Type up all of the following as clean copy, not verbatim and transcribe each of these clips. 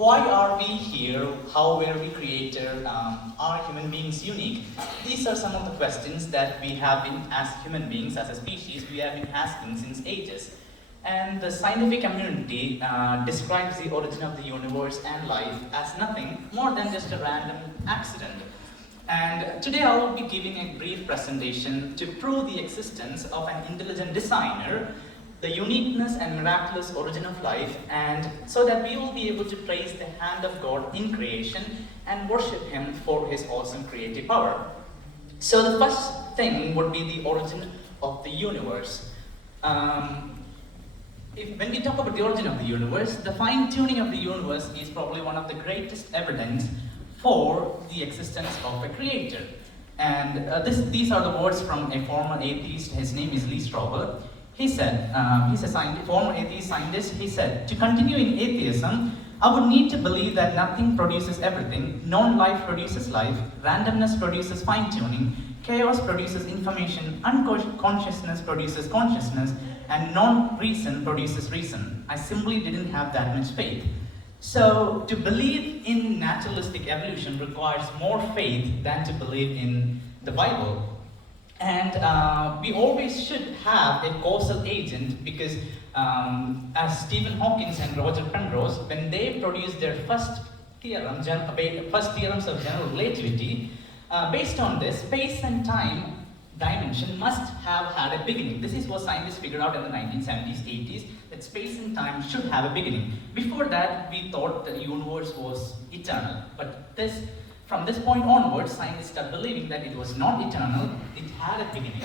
why are we here? How were we created? Are human beings unique? These are some of the questions that we have been, as human beings, as a species, we have been asking since ages. And the scientific community describes the origin of the universe and life as nothing more than just a random accident. And today I will be giving a brief presentation to prove the existence of an intelligent designer, the uniqueness and miraculous origin of life, and so that we will be able to praise the hand of God in creation and worship Him for His awesome creative power. So the first thing would be the origin of the universe. When we talk about the origin of the universe, the fine-tuning of the universe is probably one of the greatest evidence for the existence of a creator. And these are the words from a former atheist. His name is Lee Strobel. He said, he's a former atheist scientist. He said, to continue in atheism, I would need to believe that nothing produces everything, non-life produces life, randomness produces fine-tuning, chaos produces information, unconsciousness produces consciousness, and non-reason produces reason. I simply didn't have that much faith. So, to believe in naturalistic evolution requires more faith than to believe in the Bible. And we always should have a causal agent because as Stephen Hawking and Roger Penrose, when they produced their first theorems of general relativity, based on this, space and time dimension must have had a beginning. This is what scientists figured out in the 1970s, 80s, that space and time should have a beginning. Before that, we thought that the universe was eternal. But from this point onwards, scientists started believing that it was not eternal, it had a beginning.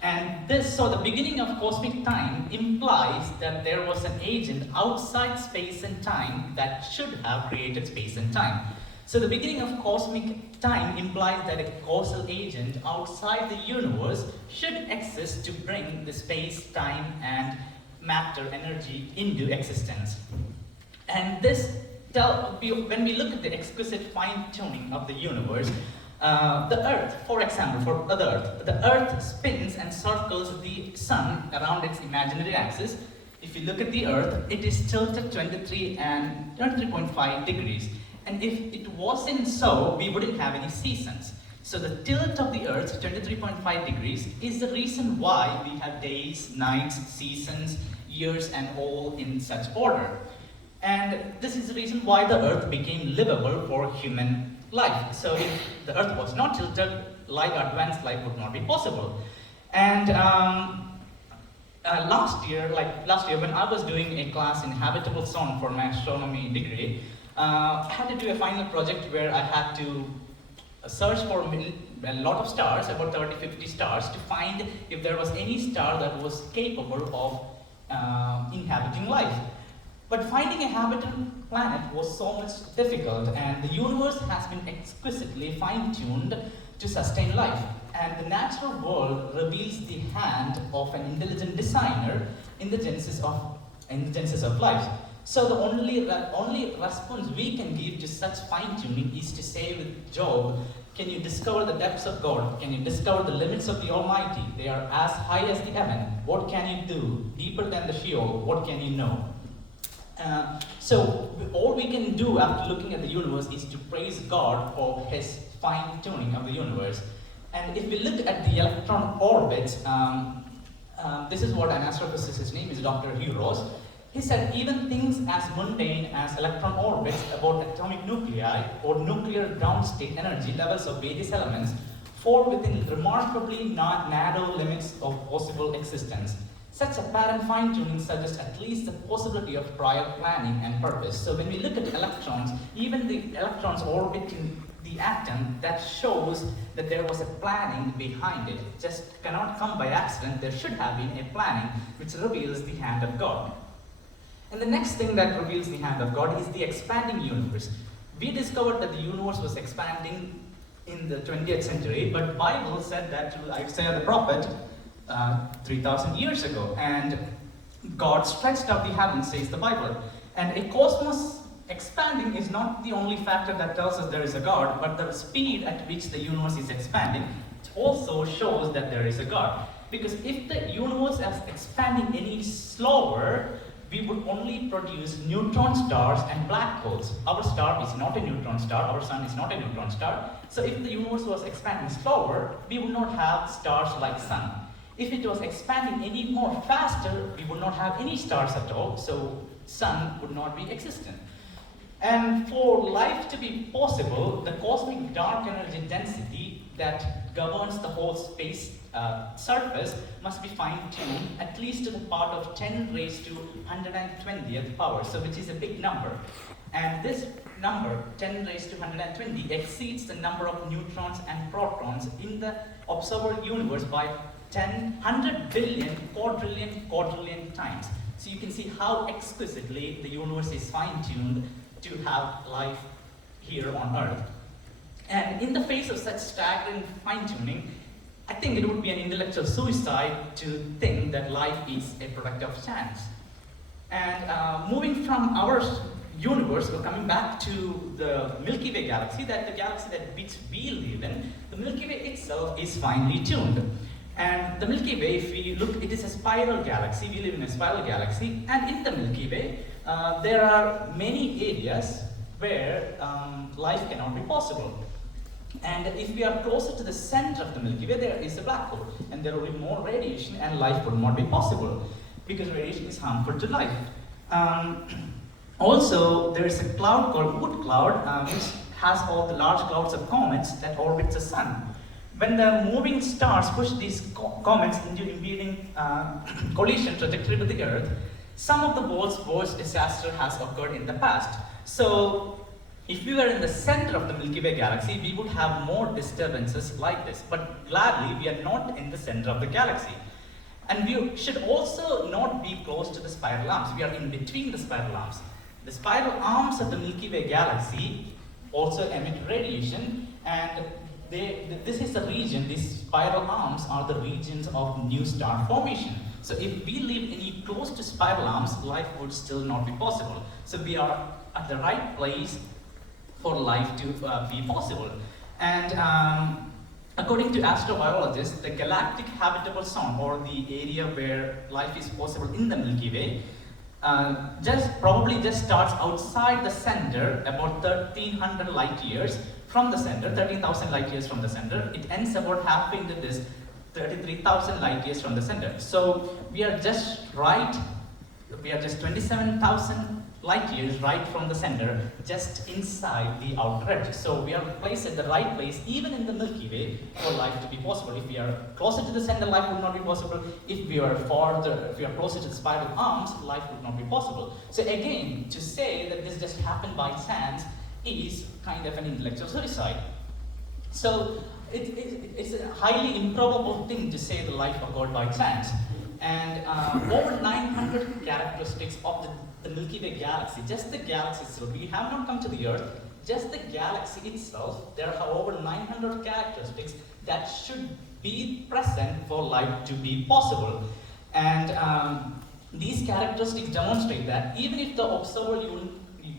And so the beginning of cosmic time implies that there was an agent outside space and time that should have created space and time. So the beginning of cosmic time implies that a causal agent outside the universe should exist to bring the space, time, and matter, energy into existence. And when we look at the exquisite fine-tuning of the universe, the Earth, for example, the Earth spins and circles the Sun around its imaginary axis. If you look at the Earth, it is tilted 23.5 degrees. And if it wasn't so, we wouldn't have any seasons. So the tilt of the Earth, 23.5 degrees, is the reason why we have days, nights, seasons, years, and all in such order. And this is the reason why the Earth became livable for human life. So if the Earth was not tilted, advanced life would not be possible. And last year, when I was doing a class in habitable zone for my astronomy degree, I had to do a final project where I had to search for a lot of stars, about 30-50 stars, to find if there was any star that was capable of inhabiting life. But finding a habitable planet was so much difficult, and the universe has been exquisitely fine-tuned to sustain life. And the natural world reveals the hand of an intelligent designer in the genesis of life. So the only response we can give to such fine-tuning is to say with Job, can you discover the depths of God? Can you discover the limits of the Almighty? They are as high as the heaven. What can you do? Deeper than the Sheol, what can you know? So all we can do after looking at the universe is to praise God for His fine-tuning of the universe. And if we look at the electron orbits, this is what an astrophysicist, his name is Dr. Hugh Ross. He said even things as mundane as electron orbits about atomic nuclei or nuclear ground state energy levels of various elements fall within remarkably narrow limits of possible existence. Such apparent fine-tuning suggests at least the possibility of prior planning and purpose. So when we look at electrons, even the electrons orbiting the atom, that shows that there was a planning behind it. It just cannot come by accident. There should have been a planning which reveals the hand of God. And the next thing that reveals the hand of God is the expanding universe. We discovered that the universe was expanding in the 20th century, but the Bible said that through Isaiah the prophet 3,000 years ago. And God stretched out the heavens, says the Bible. And a cosmos expanding is not the only factor that tells us there is a God, but the speed at which the universe is expanding also shows that there is a God. Because if the universe is expanding any slower, we would only produce neutron stars and black holes. Our star is not a neutron star, our sun is not a neutron star. So if the universe was expanding slower, we would not have stars like sun. If it was expanding any more faster, we would not have any stars at all, so sun would not be existent. And for life to be possible, the cosmic dark energy density that governs the whole space surface must be fine-tuned at least to the part of 10 raised to 120th power, so which is a big number. And this number, 10 raised to 120, exceeds the number of neutrons and protons in the observable universe by 100 billion, quadrillion times. So you can see how exquisitely the universe is fine-tuned to have life here on Earth. And in the face of such staggering fine-tuning, I think it would be an intellectual suicide to think that life is a product of chance. And moving from our universe, we're coming back to the Milky Way galaxy, that the galaxy that which we live in, the Milky Way itself is finely tuned. And the Milky Way, if we look, it is a spiral galaxy. We live in a spiral galaxy, and in the Milky Way, there are many areas where life cannot be possible. And if we are closer to the center of the Milky Way, there is a black hole, and there will be more radiation, and life would not be possible because radiation is harmful to life. Also, there is a cloud called Oort cloud, which has all the large clouds of comets that orbit the sun. When the moving stars push these comets into impeding collision trajectory with the Earth, some of the world's worst disaster has occurred in the past. So, if we were in the center of the Milky Way galaxy, we would have more disturbances like this. But gladly, we are not in the center of the galaxy. And we should also not be close to the spiral arms. We are in between the spiral arms. The spiral arms of the Milky Way galaxy also emit radiation, and this is the region, these spiral arms are the regions of new star formation. So if we live any close to spiral arms, life would still not be possible. So we are at the right place for life to be possible. And according to astrobiologists, the galactic habitable zone, or the area where life is possible in the Milky Way, probably just starts outside the center, about 1300 light years from the center, 13,000 light years from the center. It ends about halfway into this 33,000 light years from the center. So we are just 27,000 light years right from the center, just inside the outer edge. So we are placed at the right place, even in the Milky Way, for life to be possible. If we are closer to the center, life would not be possible. If we are closer to the spiral arms, life would not be possible. So again, to say that this just happened by chance is kind of an intellectual suicide. So it's a highly improbable thing to say the life occurred by chance. And over 900 characteristics of the Milky Way galaxy, just the galaxy itself, we have not come to the Earth, just the galaxy itself, there are over 900 characteristics that should be present for life to be possible. And these characteristics demonstrate that even if the observable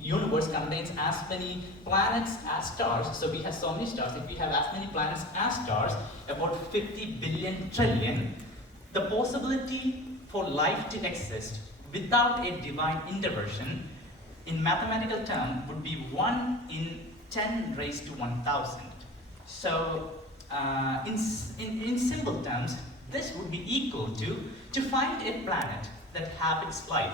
universe contains as many planets as stars, so we have so many stars, if we have as many planets as stars, about 50 billion trillion, the possibility for life to exist without a divine intervention, in mathematical terms, would be 1 in 10 raised to 1,000. So, in simple terms, this would be equal to find a planet that habits life.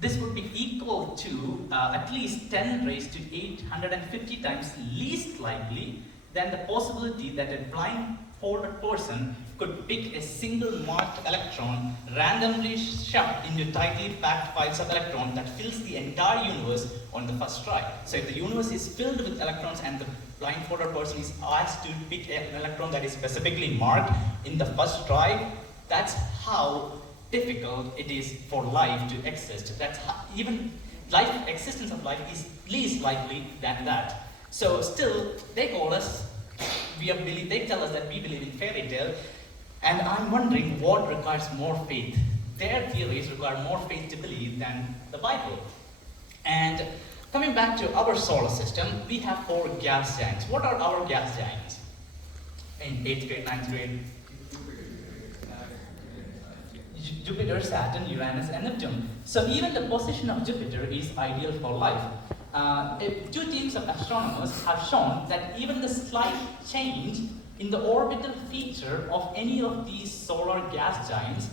This would be equal to at least 10 raised to 850 times least likely than the possibility that a blindfolded person could pick a single marked electron, randomly shoved into tightly packed piles of electrons that fills the entire universe on the first try. So if the universe is filled with electrons and the blindfolded person is asked to pick an electron that is specifically marked in the first try, that's how difficult it is for life to exist. That's how, even existence of life is least likely than that. So still, they tell us that we believe in fairy tale, and I'm wondering what requires more faith. Their theories require more faith to believe than the Bible. And coming back to our solar system, we have 4 gas giants. What are our gas giants? In 8th grade, 9th grade? Jupiter, Saturn, Uranus, and Neptune. So even the position of Jupiter is ideal for life. Two teams of astronomers have shown that even the slight change in the orbital feature of any of these solar gas giants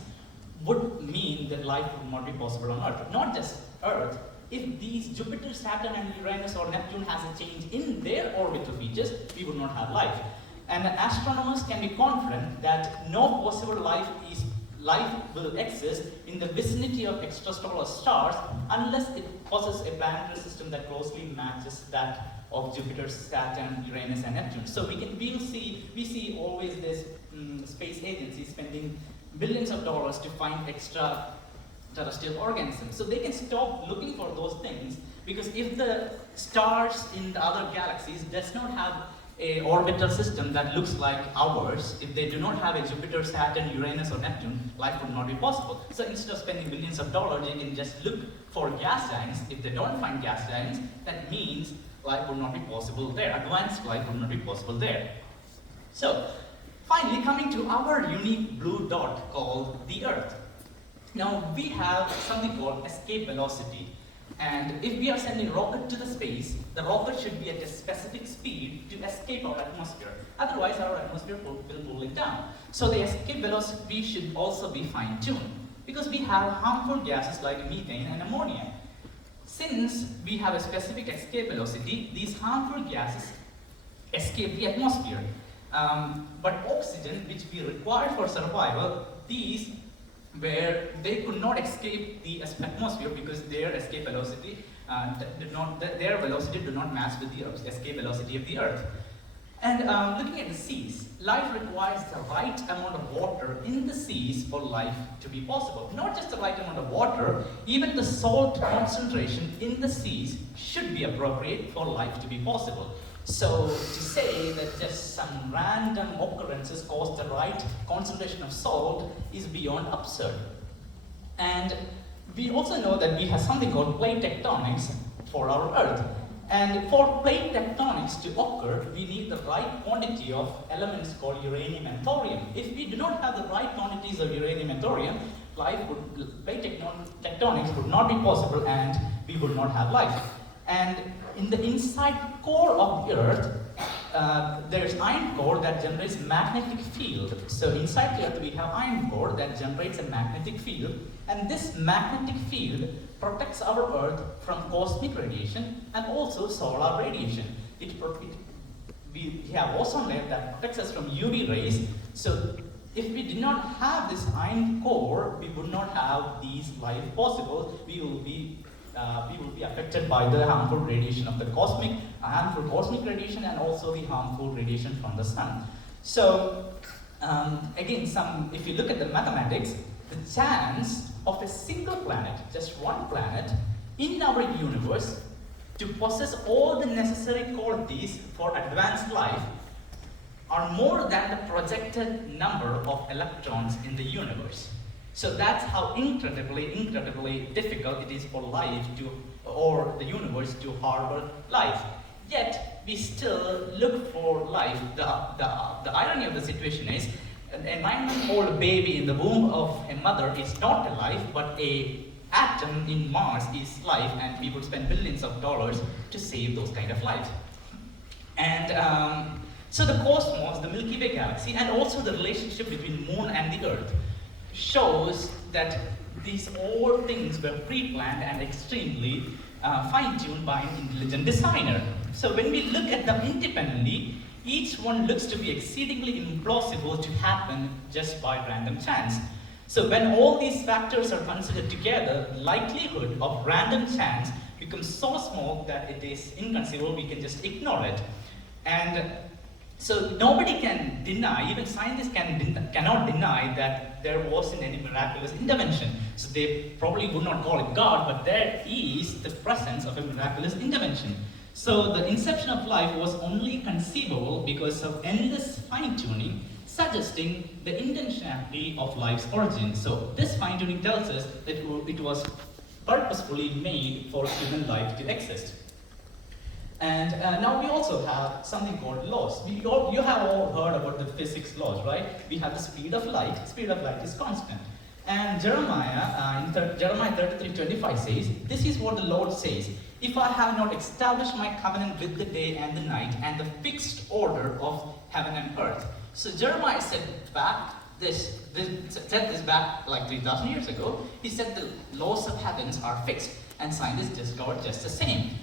would mean that life would not be possible on Earth. Not just Earth. If these Jupiter, Saturn, and Uranus or Neptune has a change in their orbital features, we would not have life. And astronomers can be confident that no possible life will exist in the vicinity of extrasolar stars unless it possesses a planetary system that closely matches that of Jupiter, Saturn, Uranus, and Neptune. So we see always this space agencies spending billions of dollars to find extra terrestrial organisms. So they can stop looking for those things, because if the stars in the other galaxies does not have a orbital system that looks like ours, if they do not have a Jupiter, Saturn, Uranus, or Neptune, life would not be possible. So instead of spending billions of dollars, they can just look for gas giants. If they don't find gas giants, that means life would not be possible there. Advanced life would not be possible there. So finally, coming to our unique blue dot called the Earth. Now we have something called escape velocity. And if we are sending a rocket to the space, the rocket should be at a specific speed to escape our atmosphere. Otherwise, our atmosphere will pull it down. So the escape velocity should also be fine-tuned, because we have harmful gases like methane and ammonia. Since we have a specific escape velocity, these harmful gases escape the atmosphere. But oxygen, which we require for survival, where they could not escape the atmosphere because their escape velocity their velocity did not match with the escape velocity of the Earth. And looking at the seas, life requires the right amount of water in the seas for life to be possible. Not just the right amount of water, even the salt concentration in the seas should be appropriate for life to be possible. So to say that just some random occurrences cause the right concentration of salt is beyond absurd. And we also know that we have something called plate tectonics for our Earth. And for plate tectonics to occur, we need the right quantity of elements called uranium and thorium. If we do not have the right quantities of uranium and thorium, plate tectonics would not be possible and we would not have life. And in the inside core of the Earth, there's iron core that generates magnetic field. So inside the Earth we have iron core that generates a magnetic field, and this magnetic field protects our Earth from cosmic radiation and also solar radiation. We have ozone layer that protects us from UV rays. So if we did not have this iron core, we would not have these life possible. We will be affected by the harmful radiation of the harmful cosmic radiation, and also the harmful radiation from the sun. So again, if you look at the mathematics, the chance of a single planet, just one planet, in our universe to possess all the necessary qualities for advanced life are more than the projected number of electrons in the universe. So that's how incredibly difficult it is for or the universe to harbor life. Yet, we still look for life. The irony of the situation is, a 9-month-old baby in the womb of a mother is not a life, but an atom in Mars is life, and we would spend billions of dollars to save those kind of lives. And so the cosmos, the Milky Way galaxy, and also the relationship between Moon and the Earth shows that these all things were pre-planned and extremely fine-tuned by an intelligent designer. So when we look at them independently, each one looks to be exceedingly implausible to happen just by random chance. So when all these factors are considered together, the likelihood of random chance becomes so small that it is inconceivable, we can just ignore it. And so nobody can deny, even scientists cannot deny that there wasn't any miraculous intervention. So they probably would not call it God, but there is the presence of a miraculous intervention. So the inception of life was only conceivable because of endless fine-tuning, suggesting the intentionality of life's origin. So this fine-tuning tells us that it was purposefully made for human life to exist. And now we also have something called laws. You have all heard about the physics laws, right? We have the speed of light. Speed of light is constant. And Jeremiah, Jeremiah 33:25 says, "This is what the Lord says: If I have not established my covenant with the day and the night, and the fixed order of heaven and earth." So Jeremiah said this back like 3,000 years ago. He said the laws of heavens are fixed, and scientists discovered just the same.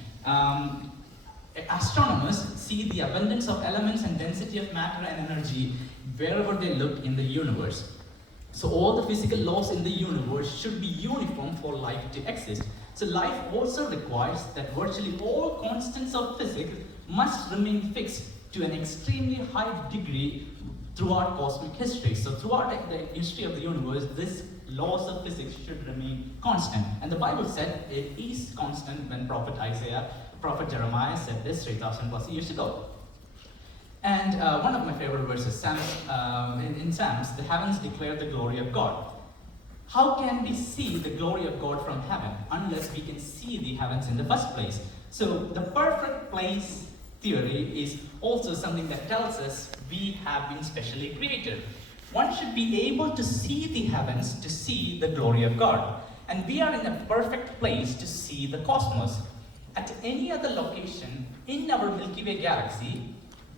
Astronomers see the abundance of elements and density of matter and energy wherever they look in the universe. So all the physical laws in the universe should be uniform for life to exist. So life also requires that virtually all constants of physics must remain fixed to an extremely high degree throughout cosmic history. So throughout the history of the universe, these laws of physics should remain constant. And the Bible said it is constant when Prophet Jeremiah said this 3,000 plus years ago. And one of my favorite verses, in Psalms, the heavens declare the glory of God. How can we see the glory of God from heaven unless we can see the heavens in the first place? So the perfect place theory is also something that tells us we have been specially created. One should be able to see the heavens to see the glory of God. And we are in a perfect place to see the cosmos. At any other location in our Milky Way galaxy,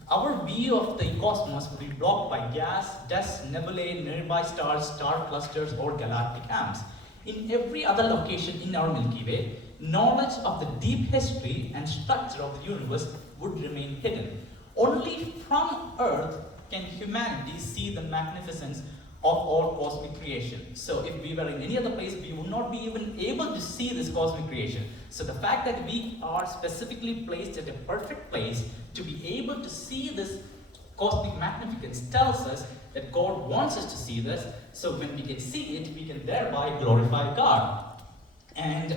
our view of the cosmos will be blocked by gas, dust, nebulae, nearby stars, star clusters, or galactic arms. In every other location in our Milky Way, knowledge of the deep history and structure of the universe would remain hidden. Only from Earth can humanity see the magnificence of all cosmic creation. So if we were in any other place, we would not be even able to see this cosmic creation. So the fact that we are specifically placed at a perfect place to be able to see this cosmic magnificence tells us that God wants us to see this. So when we can see it, we can thereby glorify God. And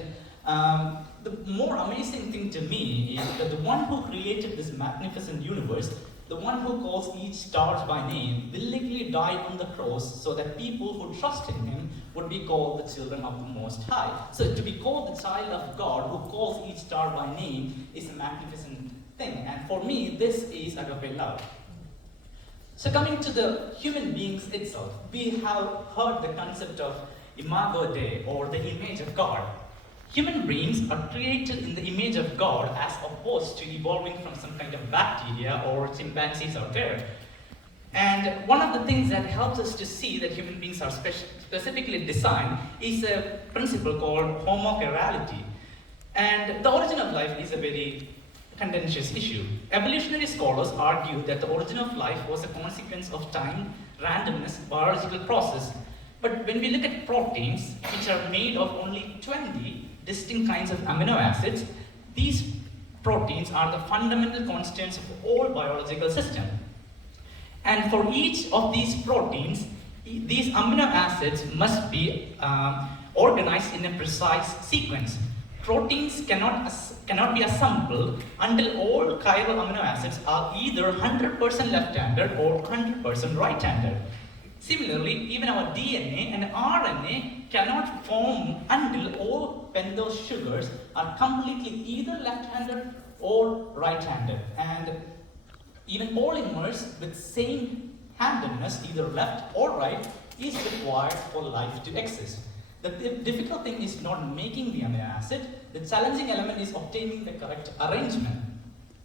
the more amazing thing to me is that the one who created this magnificent universe, the one who calls each star by name, willingly died on the cross so that people who trust in him would be called the children of the Most High. So to be called the child of God who calls each star by name is a magnificent thing. And for me, this is agape love. So coming to the human beings itself, we have heard the concept of imago Dei, or the image of God. Human beings are created in the image of God as opposed to evolving from some kind of bacteria or chimpanzees out there. And one of the things that helps us to see that human beings are specifically designed is a principle called homochirality. And the origin of life is a very contentious issue. Evolutionary scholars argue that the origin of life was a consequence of time, randomness, biological process. But when we look at proteins, which are made of only 20 distinct kinds of amino acids, these proteins are the fundamental constants of all biological systems. And for each of these proteins, these amino acids must be organized in a precise sequence. Proteins cannot be assembled until all chiral amino acids are either 100% left-handed or 100% right-handed. Similarly, even our DNA and RNA cannot form until all pentose sugars are completely either left-handed or right-handed. And even polymers with same handedness, either left or right, is required for life to exist. The difficult thing is not making the amino acid. The challenging element is obtaining the correct arrangement.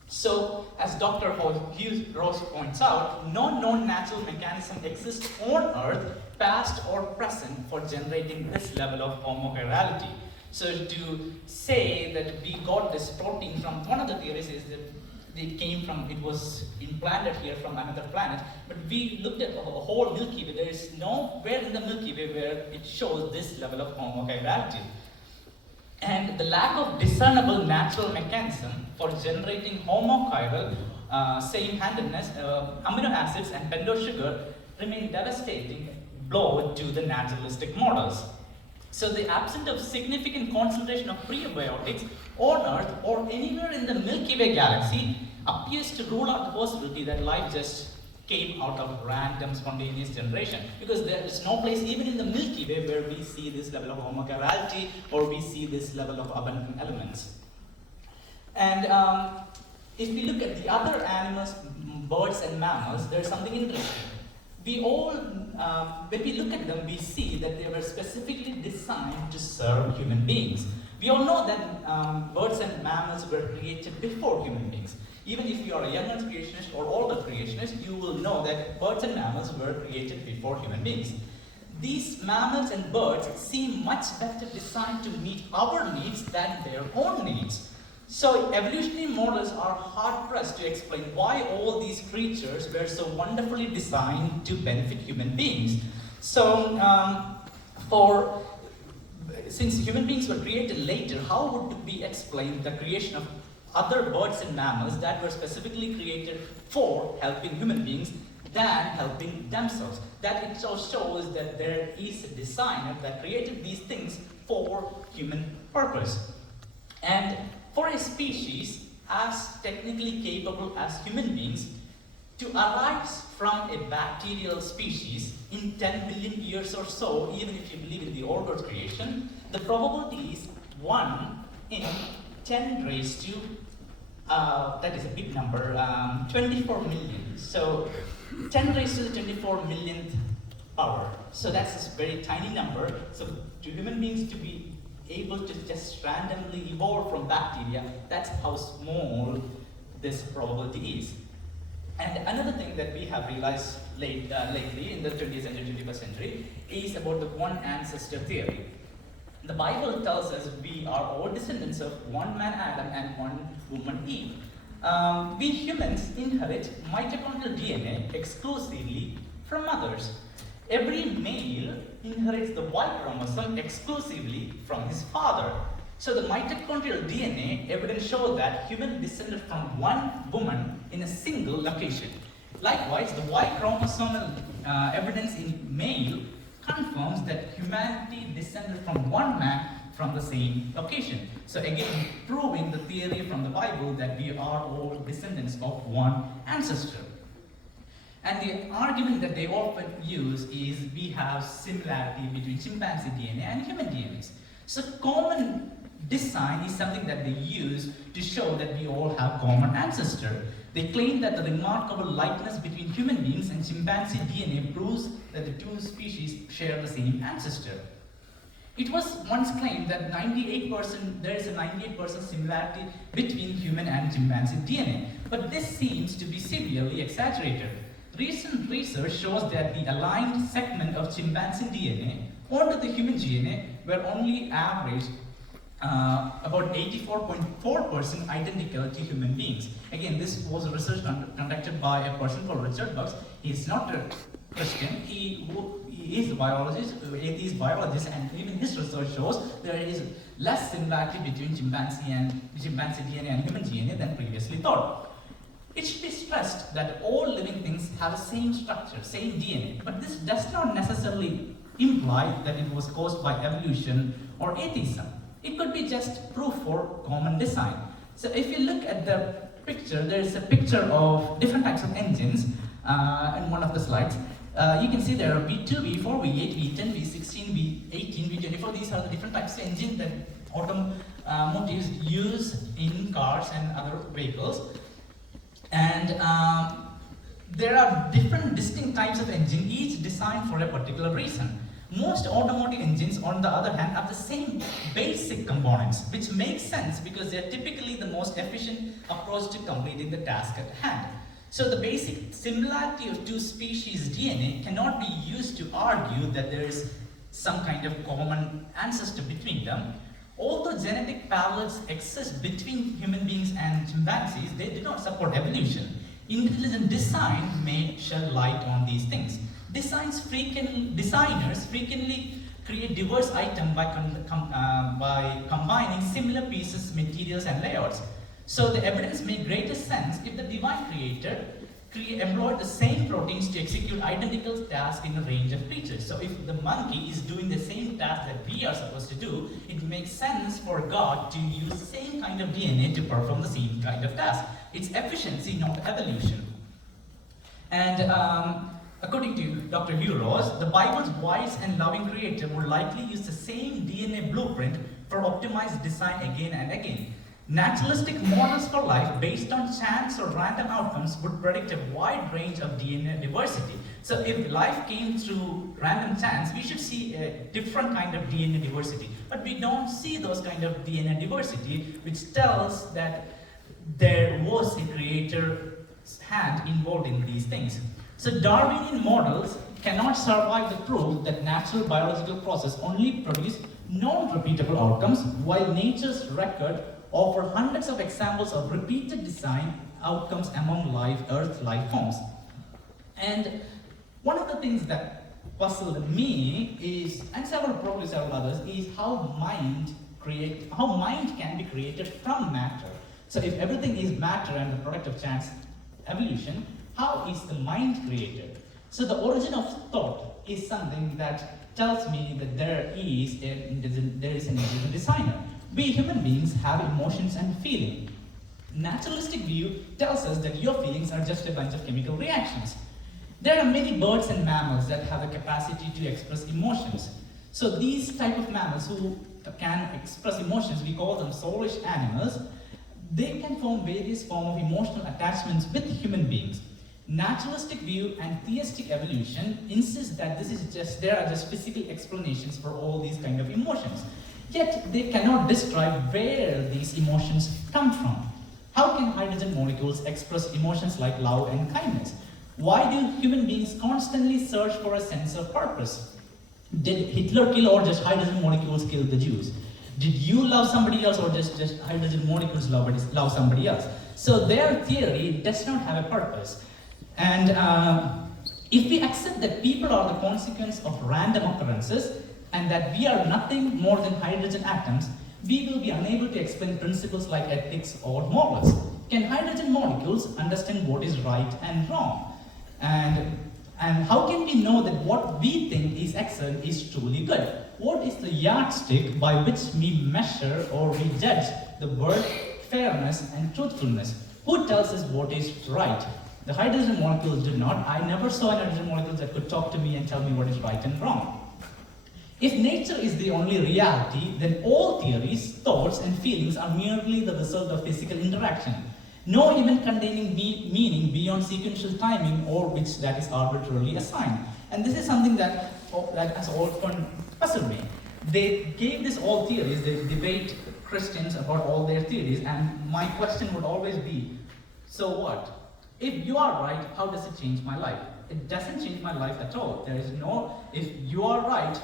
So, as Dr. Hugh Ross points out, no known natural mechanism exists on Earth, past or present, for generating this level of homochirality. So, to say that we got this protein from, one of the theories is that it was implanted here from another planet, but we looked at the whole Milky Way. There is nowhere in the Milky Way where it shows this level of homochirality. And the lack of discernible natural mechanism for generating homochiral, same-handedness, amino acids and pentose sugar remain devastating blow to the naturalistic models. So the absence of significant concentration of prebiotics on Earth or anywhere in the Milky Way galaxy appears to rule out the possibility that life just came out of random spontaneous generation, because there is no place even in the Milky Way where we see this level of homochirality or we see this level of abundant elements. And if we look at the other animals, birds and mammals, there's something interesting. we all, when we look at them, we see that they were specifically designed to serve human beings. We all know that birds and mammals were created before human beings. Even if you are a young earth creationist or old earth creationist, you will know that birds and mammals were created before human beings. These mammals and birds seem much better designed to meet our needs than their own needs. So evolutionary models are hard-pressed to explain why all these creatures were so wonderfully designed to benefit human beings. So since human beings were created later, how would we explain the creation of other birds and mammals that were specifically created for helping human beings than helping themselves? That it shows that there is a designer that created these things for human purpose. And for a species as technically capable as human beings to arise from a bacterial species in 10 billion years or so, even if you believe in the old earth creation, the probability is 1 in 10 raised to, that is a big number, 24 million. So 10 raised to the 24 millionth power. So that's a very tiny number. So to human beings to be able to just randomly evolve from bacteria, that's how small this probability is. And another thing that we have realized lately in the 20th century, 21st century is about the one ancestor theory. The Bible tells us we are all descendants of one man Adam and one woman Eve. We humans inherit mitochondrial DNA exclusively from mothers. Every male inherits the Y chromosome exclusively from his father. So the mitochondrial DNA evidence shows that humans descended from one woman in a single location. Likewise, the Y chromosomal evidence in male confirms that humanity descended from one man from the same location. So again, proving the theory from the Bible that we are all descendants of one ancestor. And the argument that they often use is we have similarity between chimpanzee DNA and human DNA. So common design is something that they use to show that we all have common ancestor. They claim that the remarkable likeness between human beings and chimpanzee DNA proves that the two species share the same ancestor. It was once claimed that there is a 98% similarity between human and chimpanzee DNA, but this seems to be severely exaggerated. Recent research shows that the aligned segment of chimpanzee DNA onto the human DNA were only average about 84.4% identical to human beings. Again, this was a research conducted by a person called Richard Bucks. He is not a Christian. He is a biologist, atheist biologist, and even his research shows there is less similarity between chimpanzee DNA and human DNA than previously thought. It should be stressed that all living things have the same structure, same DNA, but this does not necessarily imply that it was caused by evolution or atheism. It could be just proof for common design. So if you look at the picture, there is a picture of different types of engines in one of the slides. You can see there are V2, V4, V8, V10, V16, V18, V24. These are the different types of engine that automotives use in cars and other vehicles. And there are different distinct types of engine, each designed for a particular reason. Most automotive engines, on the other hand, have the same basic components, which makes sense because they are typically the most efficient approach to completing the task at hand. So the basic similarity of two species DNA cannot be used to argue that there is some kind of common ancestor between them. Although genetic parallels exist between human beings and chimpanzees, they do not support evolution. Intelligent design may shed light on these things. Designers frequently create diverse items by combining similar pieces, materials, and layouts. So the evidence makes greater sense if the divine creator employed the same proteins to execute identical tasks in a range of creatures. So if the monkey is doing the same task that we are supposed to do, it makes sense for God to use the same kind of DNA to perform the same kind of task. It's efficiency, not evolution. And according to Dr. Hugh Ross, the Bible's wise and loving creator would likely use the same DNA blueprint for optimized design again and again. Naturalistic models for life based on chance or random outcomes would predict a wide range of DNA diversity. So if life came through random chance, we should see a different kind of DNA diversity. But we don't see those kind of DNA diversity, which tells that there was a creator's hand involved in these things. So Darwinian models cannot survive the proof that natural biological process only produce non-repeatable outcomes, while nature's record offer hundreds of examples of repeated design outcomes among Earth life forms. And one of the things that puzzled me is, and probably several others, is how mind can be created from matter. So if everything is matter and the product of chance evolution, how is the mind created? So the origin of thought is something that tells me that there is an intelligent designer. We human beings have emotions and feeling. Naturalistic view tells us that your feelings are just a bunch of chemical reactions. There are many birds and mammals that have the capacity to express emotions. So these type of mammals who can express emotions, we call them soulish animals. They can form various forms of emotional attachments with human beings. Naturalistic view and theistic evolution insist that there are just physical explanations for all these kind of emotions. Yet they cannot describe where these emotions come from. How can hydrogen molecules express emotions like love and kindness? Why do human beings constantly search for a sense of purpose? Did Hitler kill, or just hydrogen molecules kill the Jews? Did you love somebody else, or just hydrogen molecules love somebody else? So their theory does not have a purpose. And if we accept that people are the consequence of random occurrences, and that we are nothing more than hydrogen atoms, we will be unable to explain principles like ethics or morals. Can hydrogen molecules understand what is right and wrong? And how can we know that what we think is excellent is truly good? What is the yardstick by which we measure or we judge the worth, fairness, and truthfulness? Who tells us what is right? The hydrogen molecules do not. I never saw an hydrogen molecule that could talk to me and tell me what is right and wrong. If nature is the only reality, then all theories, thoughts, and feelings are merely the result of physical interaction. No event containing meaning beyond sequential timing or which that is arbitrarily assigned. And this is something that has often puzzled me. They gave this all theories, they debate Christians about all their theories, and my question would always be, so what? If you are right, how does it change my life? It doesn't change my life at all. If you are right,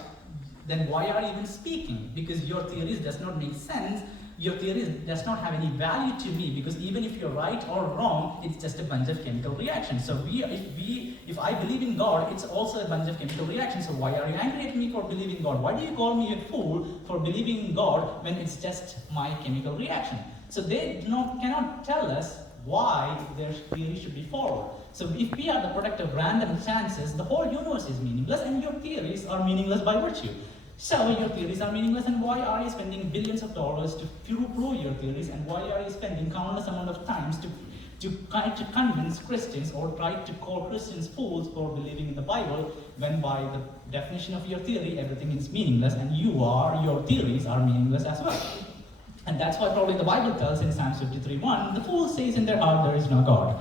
then why are you even speaking? Because your theories does not make sense. Your theories does not have any value to me, because even if you're right or wrong, it's just a bunch of chemical reactions. So if I believe in God, it's also a bunch of chemical reactions. So why are you angry at me for believing in God? Why do you call me a fool for believing in God when it's just my chemical reaction? So they cannot tell us why their theory should be followed. So if we are the product of random chances, the whole universe is meaningless, and your theories are meaningless by virtue. So your theories are meaningless, and why are you spending billions of dollars to prove your theories, and why are you spending countless amount of times to convince Christians or try to call Christians fools for believing in the Bible, when by the definition of your theory, everything is meaningless, and your theories are meaningless as well. And that's why probably the Bible tells in Psalm 53:1, the fool says in their heart there is no God.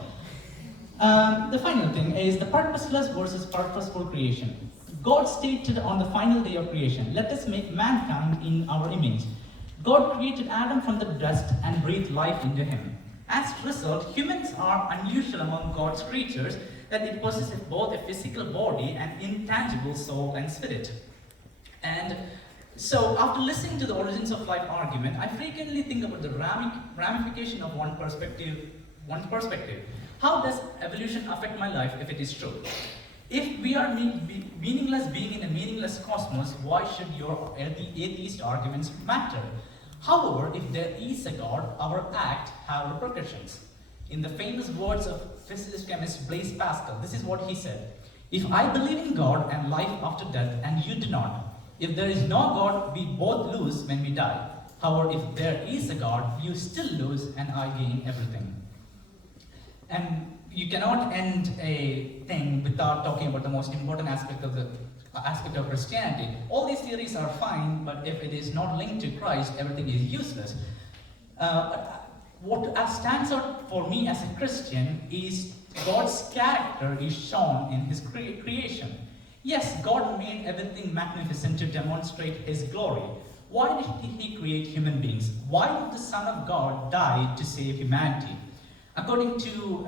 The final thing is the purposeless versus purposeful creation. God stated on the final day of creation, let us make mankind in our image. God created Adam from the dust and breathed life into him. As a result, humans are unusual among God's creatures that it possesses both a physical body and intangible soul and spirit. And so after listening to the origins of life argument, I frequently think about the ramification of one perspective. How does evolution affect my life if it is true? If we are meaningless being in a meaningless cosmos, why should your atheist arguments matter? However, if there is a God, our act have repercussions. In the famous words of physicist-chemist Blaise Pascal, this is what he said: if I believe in God and life after death, and you do not, if there is no God, we both lose when we die. However, if there is a God, you still lose and I gain everything. And you cannot end a thing without talking about the most important aspect of Christianity. All these theories are fine, but if it is not linked to Christ, everything is useless. What stands out for me as a Christian is God's character is shown in His creation. Yes, God made everything magnificent to demonstrate His glory. Why did He create human beings? Why did the Son of God die to save humanity? According to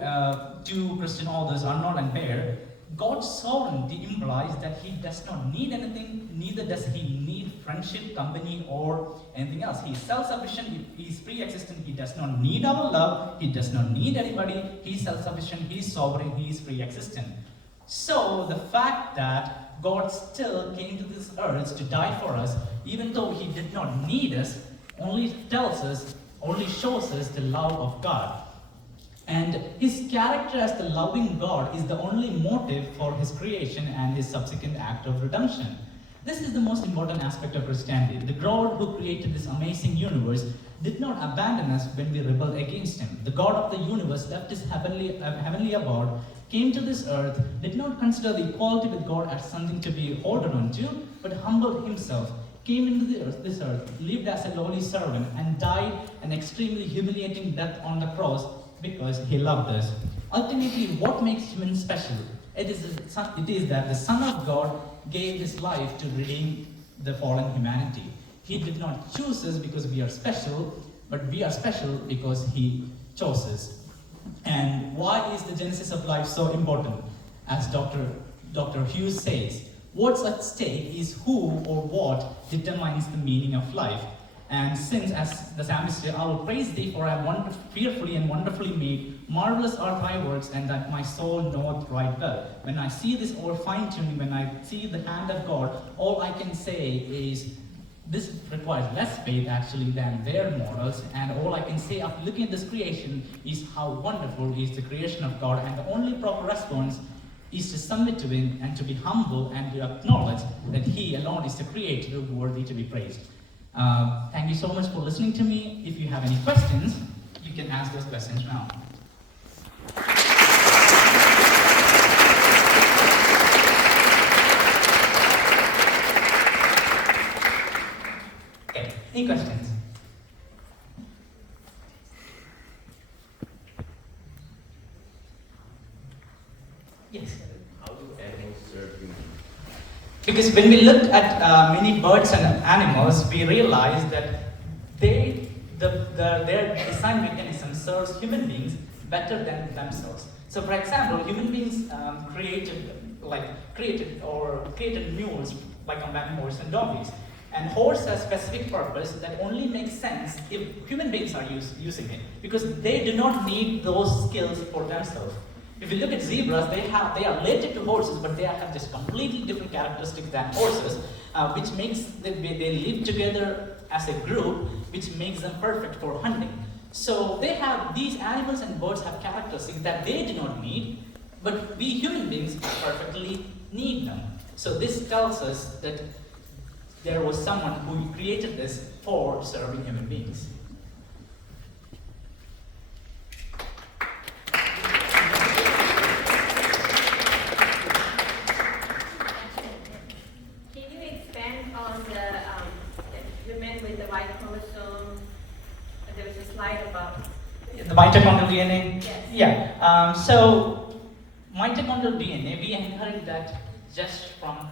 two Christian authors, Arnold and Baer, God's sovereignty implies that He does not need anything, neither does He need friendship, company, or anything else. He is self-sufficient, He is pre-existent, He does not need our love, He does not need anybody, He is self-sufficient, He is sovereign, He is pre-existent. So the fact that God still came to this earth to die for us, even though He did not need us, only shows us the love of God. And His character as the loving God is the only motive for His creation and His subsequent act of redemption. This is the most important aspect of Christianity. The God who created this amazing universe did not abandon us when we rebelled against Him. The God of the universe left His heavenly abode, came to this earth, did not consider the equality with God as something to be holden on to, but humbled Himself, came into this earth, lived as a lowly servant, and died an extremely humiliating death on the cross because He loved us. Ultimately, what makes humans special? It is that the Son of God gave His life to redeem the fallen humanity. He did not choose us because we are special, but we are special because He chose us. And why is the genesis of life so important? As Dr. Hughes says, what's at stake is who or what determines the meaning of life. And since, as the psalmist said, I will praise Thee, for I am fearfully and wonderfully made. Marvelous are Thy works, and that my soul knoweth right well. When I see this all fine-tuning, when I see the hand of God, all I can say is, this requires less faith actually than their morals, and all I can say after looking at this creation is how wonderful is the creation of God, and the only proper response is to submit to Him and to be humble and to acknowledge that He alone is the Creator worthy to be praised. Thank you so much for listening to me. If you have any questions, you can ask those questions now. Okay, any questions? Yes. How do animals serve humans? Because when we look at many birds and animals, we realize that their design mechanism serves human beings better than themselves. So, for example, human beings created mules by combining horse and donkeys. And horse has specific purpose that only makes sense if human beings are using it, because they do not need those skills for themselves. If you look at zebras, they are related to horses, but they have just completely different characteristics than horses, which makes they live together as a group, which makes them perfect for hunting. So these animals and birds have characteristics that they do not need, but we human beings perfectly need them. So this tells us that there was someone who created this for serving human beings. The mitochondrial DNA? Yes. Yeah. So, mitochondrial DNA, we inherit that just from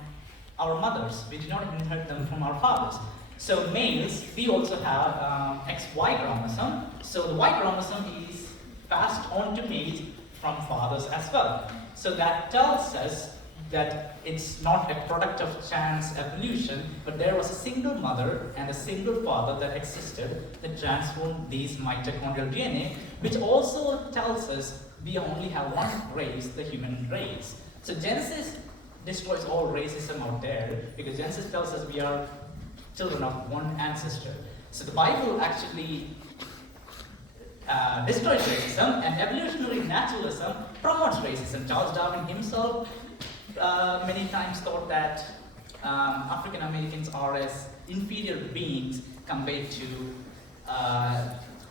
our mothers. We do not inherit them from our fathers. So, males, we also have XY chromosome. So, the Y chromosome is passed on to males from fathers as well. So, that tells us that it's not a product of chance evolution, but there was a single mother and a single father that existed that transformed these mitochondrial DNA, which also tells us we only have one race, the human race. So Genesis destroys all racism out there, because Genesis tells us we are children of one ancestor. So the Bible actually destroys racism, and evolutionary naturalism promotes racism. Charles Darwin himself many times thought that African Americans are as inferior beings compared to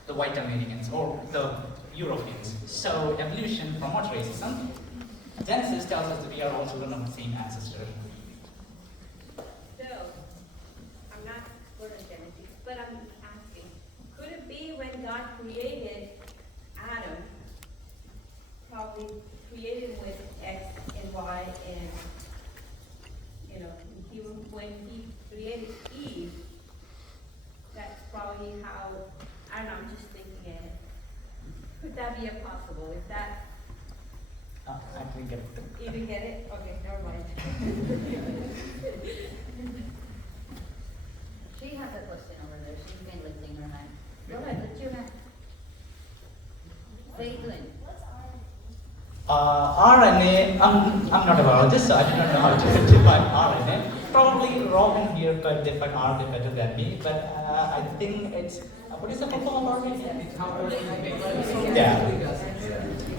the white Americans or the Europeans. So evolution promotes racism. Genesis tells us that we are all children of the same ancestor. So, I'm not good at Genesis, but I'm asking, could it be when probably created with X and Y and, when he created Eve, that's probably how, I don't know, I'm just thinking ahead. Could that be a possible? If that, I didn't get it. you didn't get it? Okay, never mind. She has a question over there. She's been lifting her hand. Go ahead, lift your hand. What are you doing? RNA, I'm not a biologist, so I do not know how to define RNA. Probably Robin here could define RNA better than me, but I think it's, what is the full form of RNA? Yeah.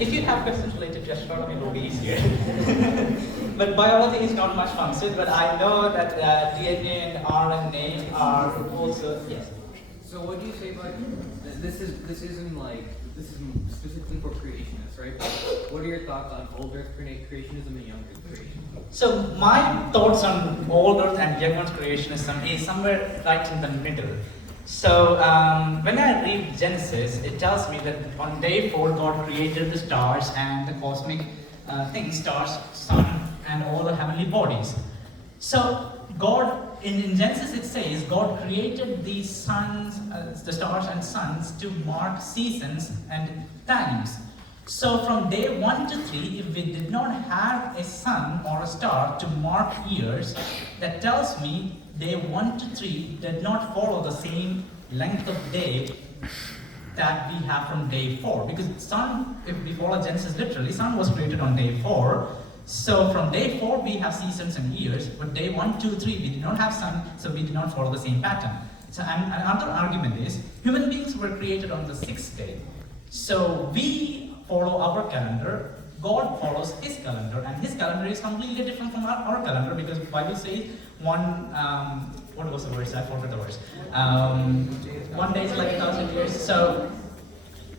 If you have questions related to astronomy, it will be easier. But biology is not much fun, so, but I know that DNA and RNA are also, yes. So what do you say about this isn't specifically for creationists, right? What are your thoughts on old Earth creationism and young Earth creationism? So my thoughts on old Earth and young Earth creationism is somewhere right in the middle. So when I read Genesis, it tells me that on day 4 God created the stars and the cosmic things, stars, sun, and all the heavenly bodies. So God, in Genesis it says, God created the suns, the stars and suns to mark seasons and times. So from day 1 to 3, if we did not have a sun or a star to mark years, that tells me day 1 to 3 did not follow the same length of day that we have from day 4. Because sun, if we follow Genesis literally, sun was created on day 4. So from day 4 we have seasons and years, but day 1, 2, 3 we did not have sun, so we did not follow the same pattern. So another argument is, human beings were created on the 6th day. So we follow our calendar, God follows his calendar, and his calendar is completely different from our calendar, because the Bible says what was the verse? I forgot the verse. 1 day is like 1,000 years. So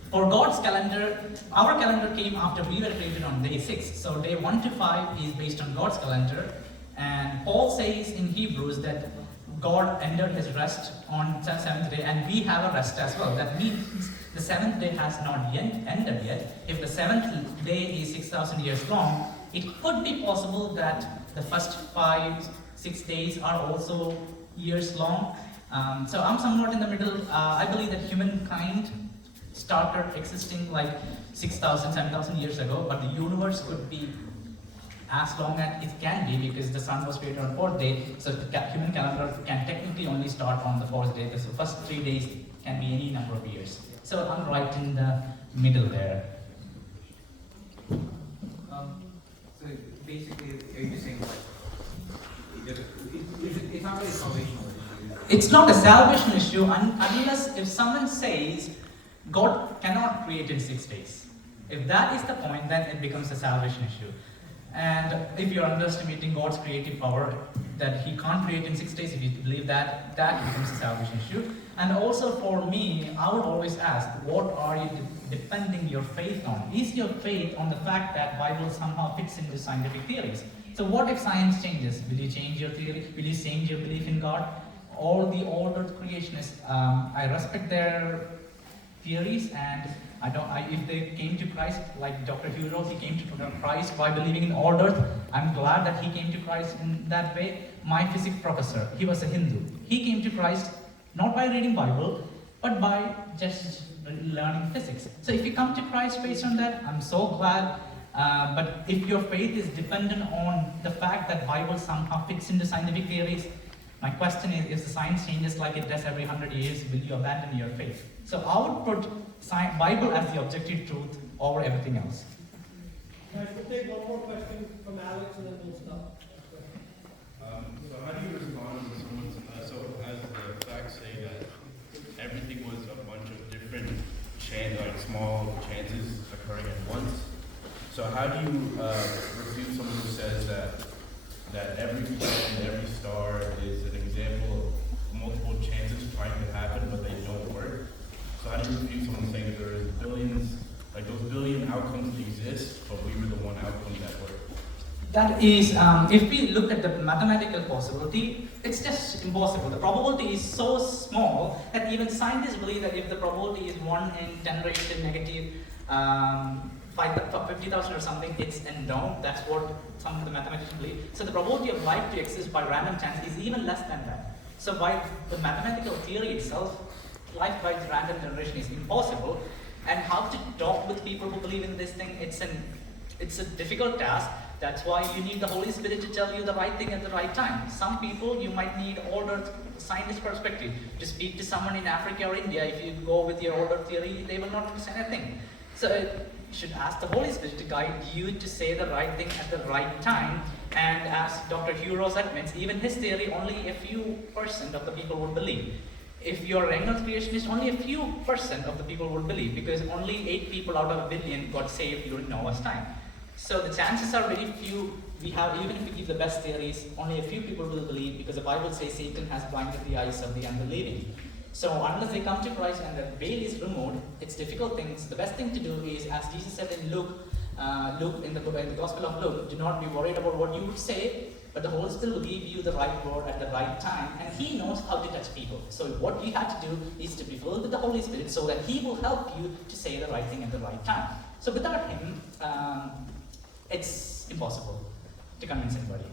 for God's calendar, our calendar came after we were created on day 6. So day 1 to 5 is based on God's calendar. And Paul says in Hebrews that God ended his rest on the 7th day, and we have a rest as well. That means the 7th day has not yet ended yet. If the 7th day is 6,000 years long, it could be possible that the first 5-6 days are also years long. So I'm somewhat in the middle. I believe that humankind started existing like 6,000, 7,000 years ago, but the universe could be as long as it can be, because the sun was created on 4th day, so the human calendar can technically only start on the 4th day. So the first 3 days can be any number of years. So I'm right in the middle there. So basically, are you just saying like, it's not really a salvational issue? It's not a salvation issue unless if someone says God cannot create in 6 days. If that is the point, then it becomes a salvation issue. And if you're underestimating God's creative power, that he can't create in 6 days, if you believe that, that becomes a salvation issue. And also for me, I would always ask, what are you defending your faith on? Is your faith on the fact that Bible somehow fits into scientific theories? So what if science changes? Will you change your theory? Will you change your belief in God? All the old earth creationists, I respect their theories, and if they came to Christ, like Dr. Hugh Ross, he came to Christ by believing in old earth. I'm glad that he came to Christ in that way. My physics professor, he was a Hindu. He came to Christ not by reading Bible, but by just learning physics. So if you come to Christ based on that, I'm so glad. But if your faith is dependent on the fact that Bible somehow fits into scientific theories, my question is, if the science changes like it does every 100 years, will you abandon your faith? So I would put Bible as the objective truth over everything else. I should take one more question from Alex and then we'll stop. So how do you respond when someone, so as the facts say that everything was a bunch of different small chances occurring at once? So how do you refute someone who says that every planet, every star is an example of multiple chances trying to happen, but they don't work? So how do you refute someone saying that there is billions, like those billion outcomes that exist, but we were the one outcome that worked? That is, if we look at the mathematical possibility, it's just impossible. The probability is so small that even scientists believe that if the probability is 1 in 10 raised to negative 5 50,000 or something, it's a no. That's what some of the mathematicians believe. So the probability of life to exist by random chance is even less than that. So by the mathematical theory itself, life by random generation is impossible. And how to talk with people who believe in this thing, it's a difficult task. That's why you need the Holy Spirit to tell you the right thing at the right time. Some people, you might need older scientist perspective. To speak to someone in Africa or India, if you go with your older theory, they will not understand a thing. So you should ask the Holy Spirit to guide you to say the right thing at the right time. And as Dr. Hugh Ross admits, even his theory, only a few % of the people would believe. If you're a young earth creationist, only a few % of the people would believe, because only 8 people out of a billion got saved during Noah's time. So the chances are very few. We have, even if we give the best theories, only a few people will believe, because the Bible says Satan has blinded the eyes of the unbelieving. So unless they come to Christ and the veil is removed, it's difficult things. The best thing to do is, as Jesus said in Luke, in the Gospel of Luke, do not be worried about what you would say, but the Holy Spirit will give you the right word at the right time, and He knows how to touch people. So what you have to do is to be filled with the Holy Spirit, so that He will help you to say the right thing at the right time. So without Him, it's impossible to convince anybody.